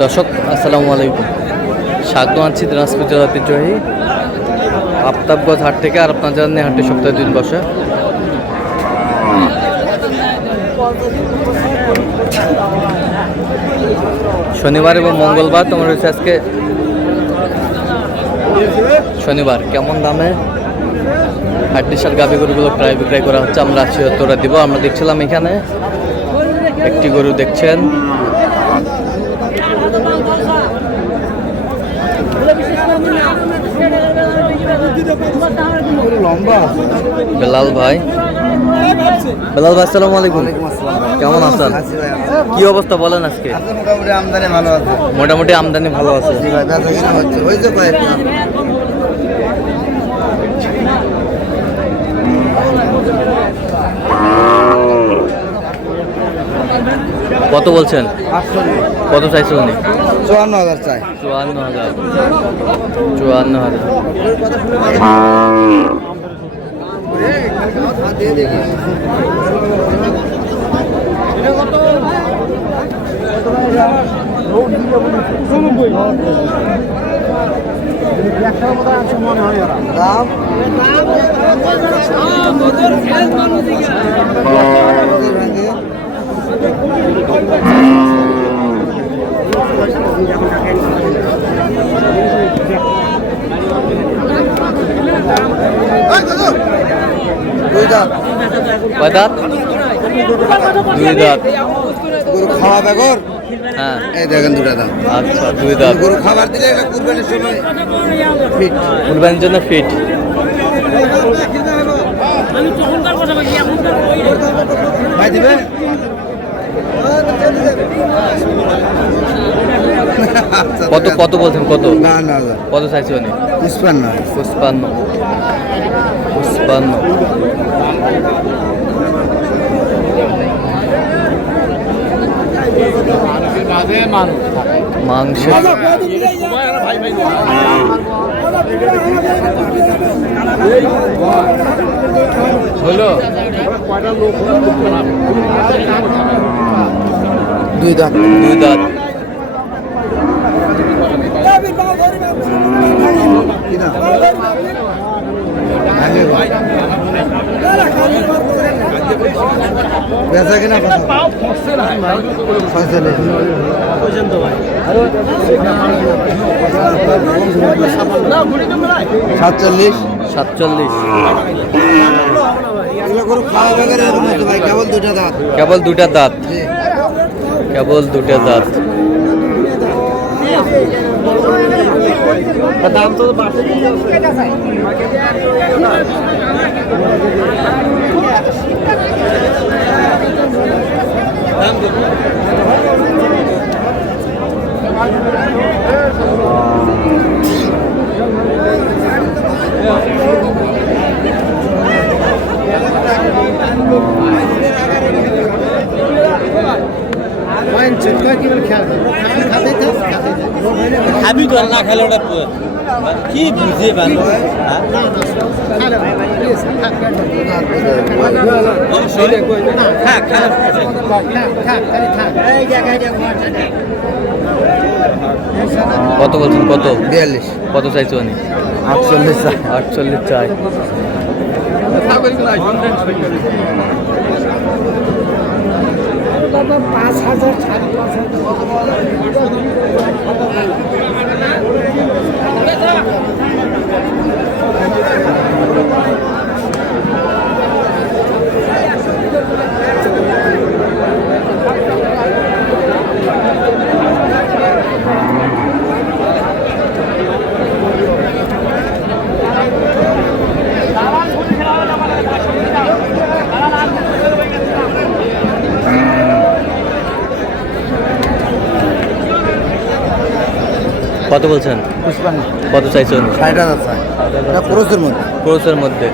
দর্শক আসসালামু আলাইকুম, স্বাগত আছি দিনাজপুর জেলার ঐতিহ্যবাহী আফতাবগঞ্জ হাট থেকে। আর আপনার জানেন হাটে সপ্তাহে 2 দিন বসে। শনিবার এবং মঙ্গলবার তোমার হচ্ছে আজকে শনিবার। কেমন দামে হাড্ডিসার গাভী গরুগুলো প্রায় বিক্রয় করা হচ্ছে আমরা আছি তোরা দিব। আমরা দেখছিলাম এখানে একটি গরু দেখছেন, বেলাল ভাই। বেলাল ভাই আসসালামু আলাইকুম, কেমন আছেন? কি অবস্থা বলেন আজকে? মোটামুটি আমদানি ভালো আছে। কত বলছেন? কত চাইছে উনি? 54,000 চাই। 54,000। কয় দাঁত? 2 দাঁত। গরু খাওয়া বেগর। হ্যাঁ, এই দেখেন 2টা দাঁত। আচ্ছা 2 দাঁত। গরু খাবার দিলে এটা কুরবানির সময় ফিট। কুরবানির জন্য ফিট। ভাই দিবে? কত কত বলছেন? কত? না না না, কত চাইছে উনি? 55। 55। 55। মাংস হলো 2 দাঁত। 2 দাঁত। বেচা কিনা কথা 47। 47। গরু খাওয়া বেগর এরকম হতো ভাই, কেবল 2টা দাঁত। কেবল 2টা দাঁত। কেবল 2টা দাঁত। দাম তো খাবি তো না খেলে ওটা কি বুঝে পারবো। কত বলছেন? কত? 42। কত চাইছে উনি? 48 চাই। 48 চাই। বাবা 5,000 ছাড়। কত বলছেন? 55। কত চাইছেন? 60,000 চাই। এটা ক্রোসের মধ্যে। ক্রোসের মধ্যে।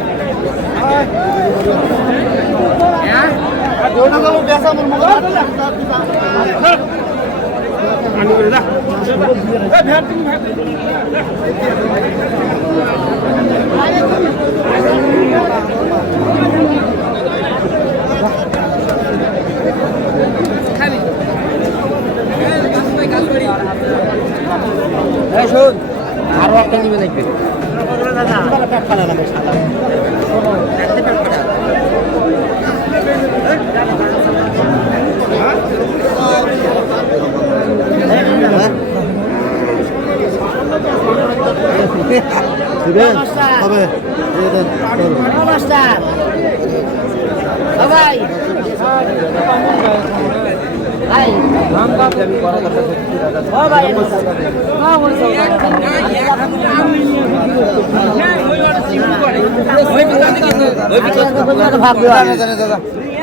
হবে দিয়ে দেন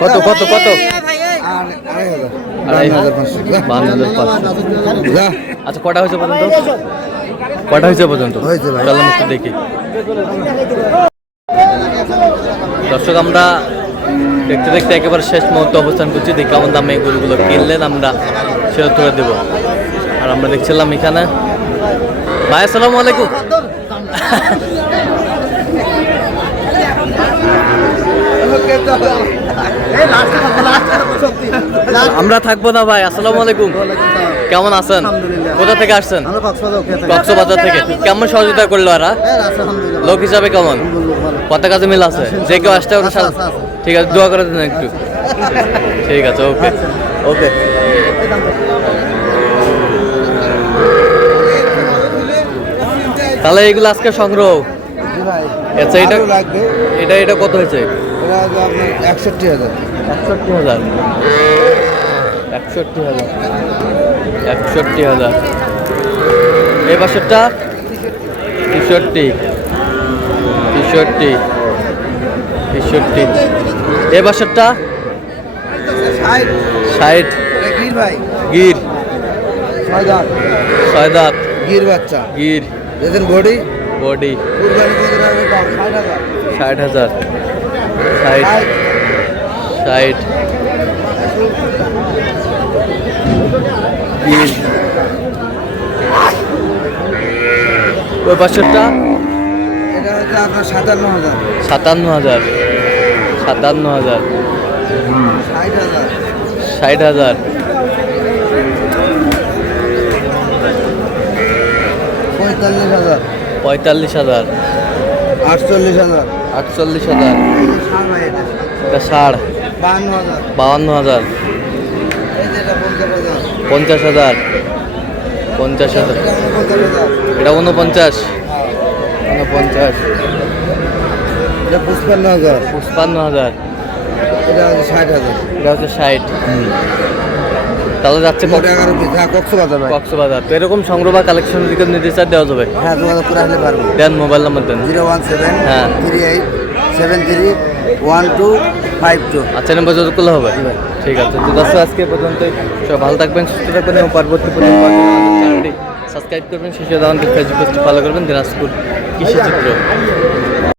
কত কত কত আর 52,500 আচ্ছা কটা হয়েছে পর্যন্ত কটা হয়েছে পর্যন্ত হয়েছে ভাই। চলো একটু দেখি দর্শক আমরা দেখতে দেখতে একেবারে শেষ মুহূর্তে অবস্থান করছি দেখি কেমন দামে এই গরুগুলো কিনলেন আমরা সেটা তুলে দেবো আর আমরা দেখছিলাম এখানে ভাই আসসালামু আলাইকুম আমরা থাকবো না ভাই আসসালামু আলাইকুম কেমন আছেন কোথা থেকে আসছেন কক্সবাজার থেকে কেমন সহযোগিতা করলো এরা লোক হিসাবে কেমন কত কাজে মিল আছে যে কেউ আসতে পারে ঠিক আছে দোয়া করে দিন একটু ঠিক আছে ওকে ওকে তাহলে এইগুলো আজকে সংগ্রহ আচ্ছা এটা এটা এটা কত হয়েছে 61,000 61,000 61,000 61,000 এই পাশেরটা 63 63 63 এই পাশেরটা 60 ভাই গির ছয় দাঁত ছয় দাঁত গির বাচ্চা গির দেখেন বডি বডি কুরবানি করে দাম 60,000 60,000 60 60 গির ওই পাশেরটা এটা হচ্ছে আপনার 57,000 57,000 57,000 60,000 60,000 45,000 45,000 48,000 48,000 এটা ষাড় 52,000 52,000 এই যে এটা 50,000 50,000 50,000 এটা 49,000 এটা 49 49 এটা 55,000 55,000 এটা হচ্ছে 60,000 এটা হচ্ছে 60 তাহলে যাচ্ছে মোট 11 পিস হ্যাঁ কক্সবাজার ভাই কক্সবাজার তো এরকম সংগ্রহ বা কালেকশন যদি নিতে চান দেওয়া যাবে হ্যাঁ যোগাযোগ করে আসলে পারবো দেন মোবাইল নাম্বার দেন 017 হ্যাঁ। 38 73 1252 আচ্ছা নাম্বার যোগাযোগ করলে হবে ঠিক আছে তো দর্শক আজকে পর্যন্তই সব ভালো থাকবেন সুস্থ থাকবেন এবং পরবর্তী চ্যানেলটি সাবস্ক্রাইব করবেন শেষে আমাদের ফেসবুক পেজটি ফলো করবেন দিনাজপুর কৃষি চিত্র